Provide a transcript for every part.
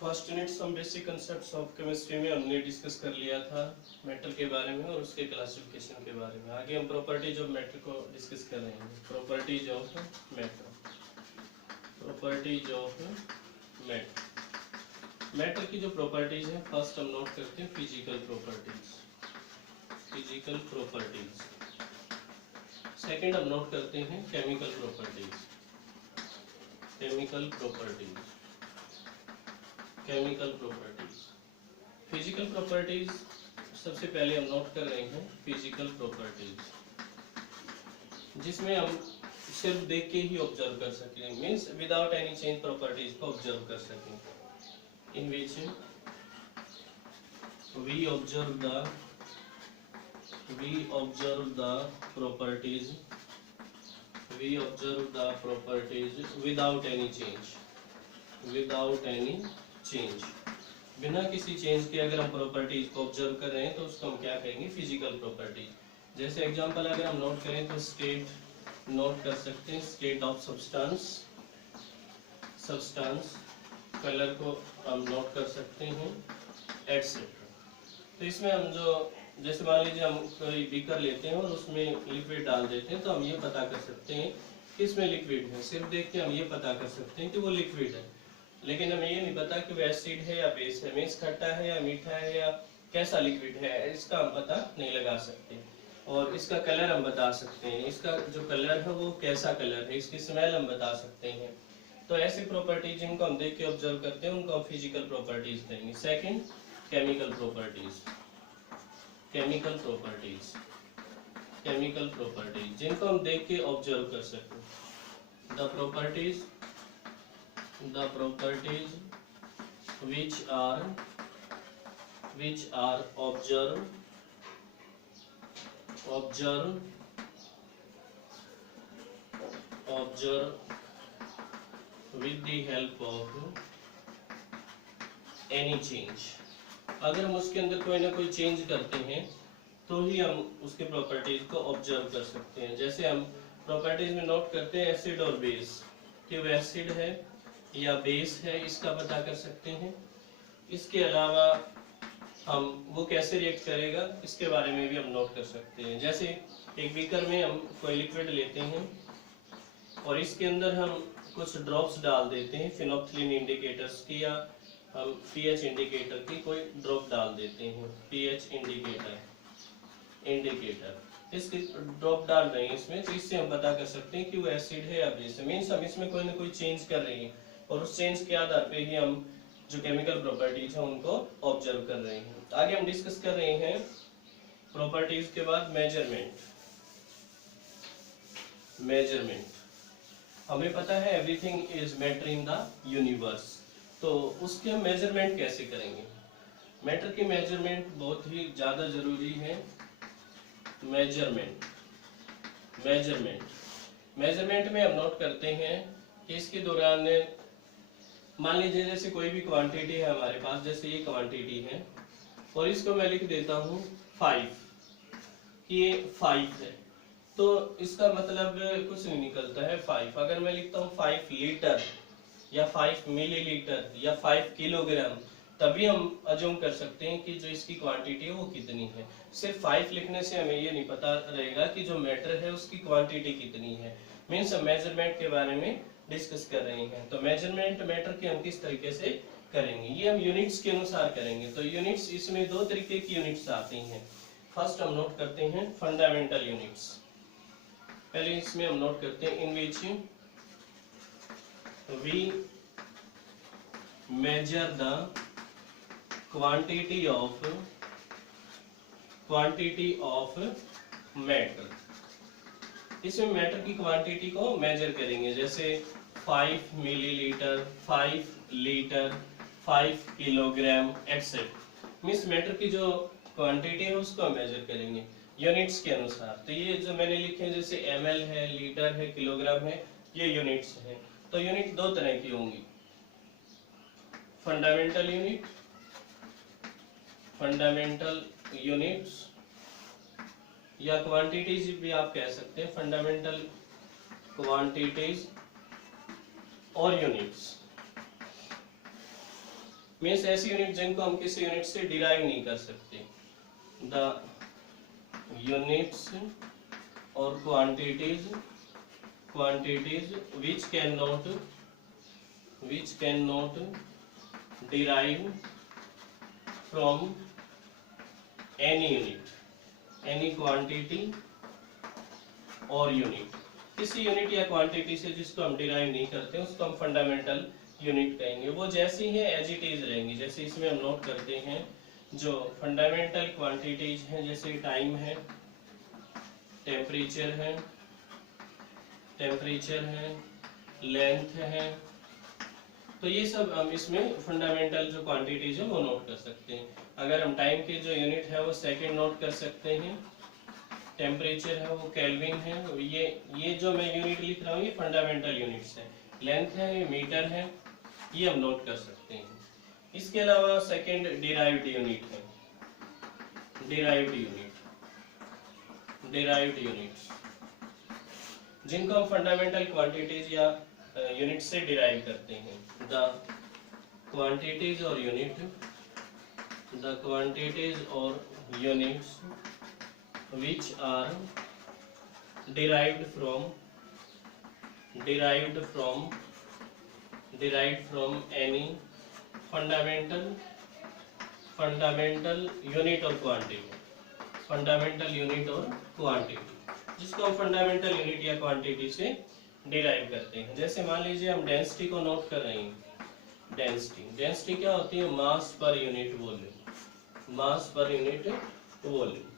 First unit some basic concepts of chemistry में हमने discuss कर लिया था मेटल के बारे में और उसके क्लासिफिकेशन के बारे में। आगे हम प्रॉपर्टीज ऑफ मेटल को डिस्कस कर रहे हैं। Properties of metal, properties of metal. Metal की जो प्रॉपर्टीज है, फर्स्ट हम नोट करते हैं physical properties, physical properties. Second हम नोट करते हैं chemical properties, chemical properties, chemical properties. Physical properties सबसे पहले हम नोट कर रहे हैं फिजिकल प्रॉपर्टीज, जिसमें हम सिर्फ देख के ही ऑब्जर्व कर सकें, means without any change properties को ऑब्जर्व कर सकें। In which we observe the properties, we observe the properties without any change, without any change, बिना किसी चेंज के अगर हम प्रॉपर्टीज को ऑब्जर्व कर रहे हैं तो उसको हम क्या कहेंगे, फिजिकल प्रॉपर्टीज। जैसे एग्जांपल अगर हम नोट करें तो स्टेट नोट कर सकते हैं, state of substance, substance, colour को हम नोट कर सकते हैं, एटसेट्रा। तो इसमें हम जो, जैसे मान लीजिए हम कोई बीकर लेते हैं और उसमें लिक्विड डाल देते हैं, तो हम ये पता कर सकते हैं कि इसमें लिक्विड है। सिर्फ देख के हम ये पता कर सकते हैं कि वो लिक्विड है, लेकिन हमें ये नहीं पता कि वो एसिड है या बेस है, मीन्स खट्टा है या मीठा है या कैसा लिक्विड है, इसका हम पता नहीं लगा सकते। और इसका कलर हम बता सकते हैं, इसका जो कलर है वो कैसा कलर है, इसकी स्मेल हम बता सकते हैं। तो ऐसी प्रॉपर्टीज जिनको हम देख के ऑब्जर्व करते हैं उनको हम फिजिकल प्रॉपर्टीज कहेंगे। Second, chemical properties, chemical properties, chemical properties जिनको हम देख के ऑब्जर्व कर सकते। The properties which are observed with the help of any change। अगर हम उसके अंदर कोई ना कोई चेंज करते हैं तो ही हम उसके प्रॉपर्टीज को ऑब्जर्व कर सकते हैं। जैसे हम प्रॉपर्टीज में नोट करते हैं एसिड और बेस, कि वो एसिड है या बेस है, इसका पता कर सकते हैं। इसके अलावा हम वो कैसे रिएक्ट करेगा इसके बारे में भी हम नोट कर सकते हैं। जैसे एक बीकर में हम कोई लिक्विड लेते हैं और इसके अंदर हम कुछ ड्रॉप्स डाल देते हैं फिनोल्फ्थालीन इंडिकेटर्स की, या हम पीएच इंडिकेटर की कोई ड्रॉप डाल देते हैं, पीएच इंडिकेटर इसकी ड्रॉप डाल रहे हैं इसमें, तो इससे हम पता कर सकते हैं कि वो एसिड है या बेस है। मीन्स हम इसमें कोई ना कोई चेंज कर रहे हैं और उस चेंज के आधार पे ही हम जो केमिकल प्रॉपर्टीज है उनको ऑब्जर्व कर रहे हैं। आगे हम डिस्कस कर रहे हैं प्रॉपर्टीज के बाद मेजरमेंट। मेजरमेंट, हमें पता है everything is matter in the universe, तो उसके हम मेजरमेंट कैसे करेंगे। मैटर की मेजरमेंट बहुत ही ज्यादा जरूरी है। मेजरमेंट, मेजरमेंट में हम नोट करते हैं कि इसके दौरान मान लीजिए जैसे कोई भी क्वांटिटी है हमारे पास, जैसे ये क्वांटिटी है और इसको मैं लिख देता हूँ 5, कि ये 5 है, तो इसका मतलब कुछ नहीं निकलता है 5। अगर मैं लिखता हूँ 5 लीटर या 5 मिलीलीटर या 5 किलोग्राम, तभी हम अज्यूम कर सकते हैं कि जो इसकी क्वांटिटी है वो कितनी है। सिर्फ 5 लिखने से हमें ये नहीं पता रहेगा कि जो मैटर है उसकी क्वांटिटी कितनी है। मीन्स हम मेजरमेंट के बारे में डिस्कस कर रहे हैं। तो मेजरमेंट मैटर के हम किस तरीके से करेंगे, ये हम यूनिट्स के अनुसार करेंगे। तो यूनिट्स, इसमें 2 तरीके की यूनिट्स आती हैं। फर्स्ट हम नोट करते हैं फंडामेंटल यूनिट्स। पहले इसमें हम नोट करते हैं in which we measure the quantity of matter. इसमें मैटर की क्वांटिटी को मेजर करेंगे, जैसे 5 millilitre, 5 litre, 5 kilogram etcetera. Means matter की जो क्वांटिटी है उसको हम मेजर करेंगे यूनिट्स के अनुसार। तो ये जो मैंने लिखे हैं जैसे ml है, लीटर है, किलोग्राम है, ये यूनिट्स हैं। तो यूनिट 2 तरह की होंगी, फंडामेंटल यूनिट, फंडामेंटल यूनिट्स, या क्वांटिटीज भी आप कह सकते हैं, फंडामेंटल क्वांटिटीज और यूनिट्स। मीन्स ऐसी यूनिट जिनको हम किसी यूनिट से डिराइव नहीं कर सकते। द यूनिट्स और quantities which cannot derive from any unit, any quantity और यूनिट। किसी यूनिट या क्वांटिटी से जिसको हम डिराइव नहीं करते उसको हम फंडामेंटल यूनिट कहेंगे। वो जैसी है एज इट इज रहेंगी। जैसे इसमें हम नोट करते हैं जो फंडामेंटल क्वांटिटीज हैं, जैसे टाइम है, टेम्परेचर है, लेंथ है, तो ये सब हम इसमें फंडामेंटल जो क्वांटिटीज है वो नोट कर सकते हैं। अगर हम टाइम की जो यूनिट है वो सेकंड नोट कर सकते हैं, टेम्परेचर है वो केल्विन है, ये जो मैं यूनिट लिख रहा हूँ ये फंडामेंटल यूनिट्स है। लेंथ है ये मीटर है, ये हम नोट कर सकते हैं। इसके अलावा सेकंड डिराइव्ड यूनिट है, डिराइव्ड यूनिट्स जिनको हम फंडामेंटल क्वांटिटीज या यूनिट से डिराइव करते हैं। द क्वांटिटीज और units which are derived from any fundamental unit or quantity, जिसको हम फंडामेंटल यूनिट या क्वांटिटी से डिराइव करते हैं। जैसे मान लीजिए हम डेंसिटी को नोट कर रहे हैं। डेंसिटी क्या होती है? मास पर यूनिट वॉल्यूम।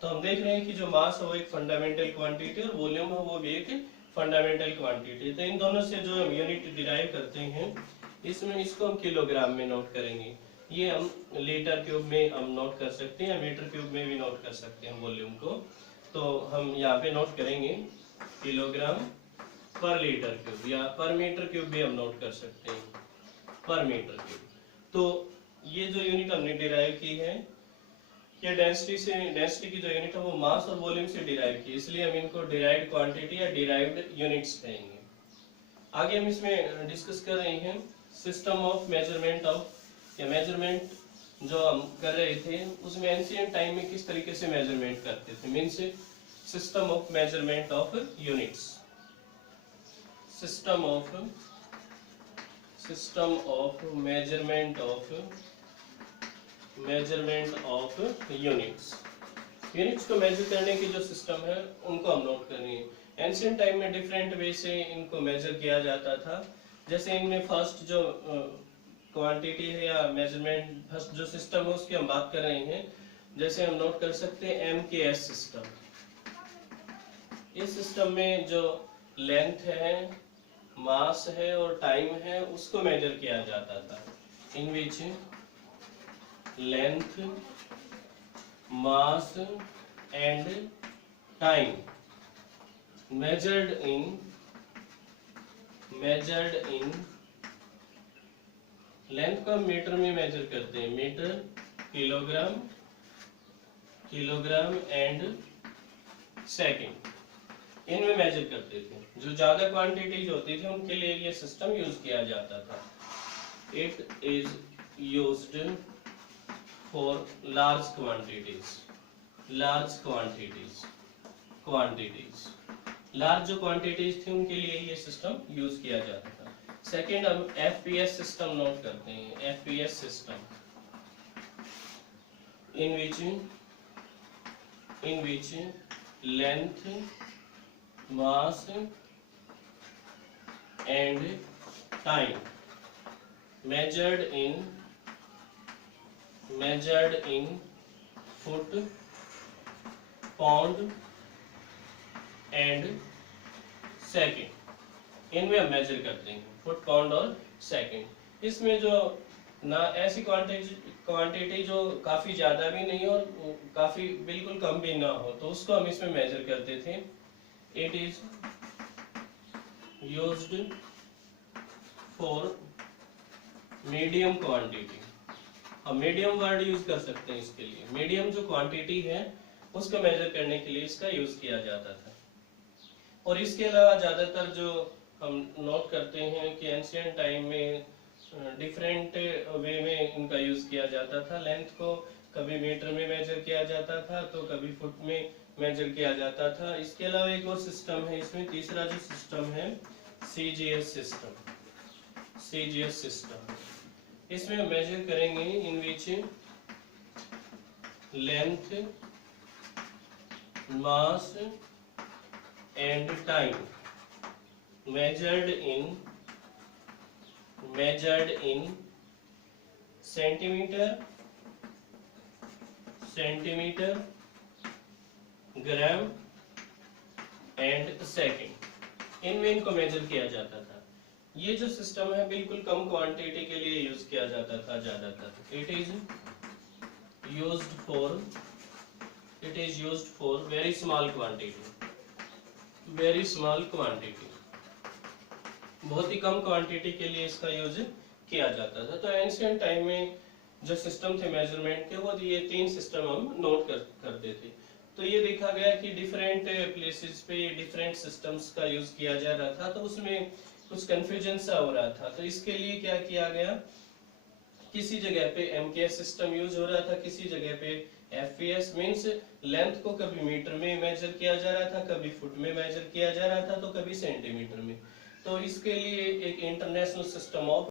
तो हम देख रहे हैं कि जो मास है वो एक फंडामेंटल क्वांटिटी और वॉल्यूम है वो भी एक फंडामेंटल क्वांटिटी। तो इन दोनों से जो हम यूनिट डिराइव करते हैं इसमें इसको हम किलोग्राम में नोट करेंगे। ये हम लीटर क्यूब में हम नोट कर सकते हैं या मीटर क्यूब में भी नोट कर सकते हैं वॉल्यूम को। तो हम यहाँ पे नोट करेंगे किलोग्राम पर लीटर क्यूब, या पर मीटर क्यूब भी हम नोट कर सकते हैं, पर मीटर क्यूब। तो ये जो यूनिट हमने डिराइव की है ये डेंसिटी की जो यूनिट है वो मास और वॉल्यूम से डिराइव की, इसलिए हम इनको डिराइव्ड क्वांटिटी या डिराइव्ड यूनिट्स कहेंगे। आगे हम इसमें डिस्कस कर रहे हैं सिस्टम ऑफ मेजरमेंट या मेजरमेंट जो हम कर रहे थे उसमें एंशिएंट टाइम में किस तरीके से मेजरमेंट करते थे। Means system of measurement of units, system of measurement of units को मेजर करने की जो सिस्टम है उनको हम नोट करेंगे। एंशिएंट टाइम में डिफरेंट वे से इनको मेजर किया जाता था। जैसे इनमें फर्स्ट जो क्वांटिटी है या मेजरमेंट फर्स्ट जो सिस्टम है उसकी हम बात कर रहे हैं। जैसे हम नोट कर सकते हैं MKS सिस्टम। इस सिस्टम में जो लेंथ है, मास है और टाइम है उसको मेजर किया जाता था। In which length, mass and time measured in length को हम मीटर में मेजर करते हैं, मीटर, किलोग्राम एंड सेकंड, इनमें मेजर करते थे। जो ज्यादा क्वांटिटीज होती थी उनके लिए ये सिस्टम यूज किया जाता था। It is used for large quantities, large जो quantities थी उनके लिए ये सिस्टम यूज किया जाता था। सेकेंड हम FPS सिस्टम नोट करते हैं। FPS system in which length, mass and time measured in foot, pound and second, इनमें हम मेजर करते हैं फुट, पाउंड और सेकंड। इसमें जो ना ऐसी क्वांटिटी जो काफी ज्यादा भी नहीं और काफी बिल्कुल कम भी ना हो तो उसको हम इसमें मेजर करते थे। It is used for medium quantity. हम मीडियम वर्ड यूज कर सकते हैं इसके लिए। मीडियम जो क्वांटिटी है उसको मेजर करने के लिए इसका यूज किया जाता था। और इसके अलावा ज्यादातर जो हम नोट करते हैं कि एंशिएंट टाइम में डिफरेंट वे में इनका यूज किया जाता था। लेंथ को कभी मीटर में मेजर किया जाता था तो कभी फुट में मेजर किया जाता था। इसके अलावा एक और सिस्टम है इसमें, तीसरा जो सिस्टम है CGS सिस्टम। CGS सिस्टम इसमें हम मेजर करेंगे in which length, mass and time measured in centimetre, gram and second, इनमें इनको मेजर किया जाता था। ये जो सिस्टम है बिल्कुल कम क्वांटिटी के लिए यूज किया जाता था ज्यादातर। It is used for very small quantity, बहुत ही कम क्वांटिटी के लिए इसका यूज किया जाता था। तो एंशिएंट टाइम में जो सिस्टम थे मेजरमेंट के, वो ये 3 सिस्टम हम नोट करते थे। तो ये देखा गया कि डिफरेंट प्लेसेस पे डिफरेंट सिस्टम्स का यूज किया जा रहा था, तो उसमें कुछ कंफ्यूजन सा हो रहा था। तो इसके लिए क्या किया गया, किसी जगह पे MKS सिस्टम यूज हो रहा था, किसी जगह पे FPS मींस लेंथ को कभी मीटर में मेजर किया जा रहा था, कभी फुट में मेजर किया जा रहा था, तो कभी सेंटीमीटर में। तो इसके लिए एक इंटरनेशनल सिस्टम ऑफ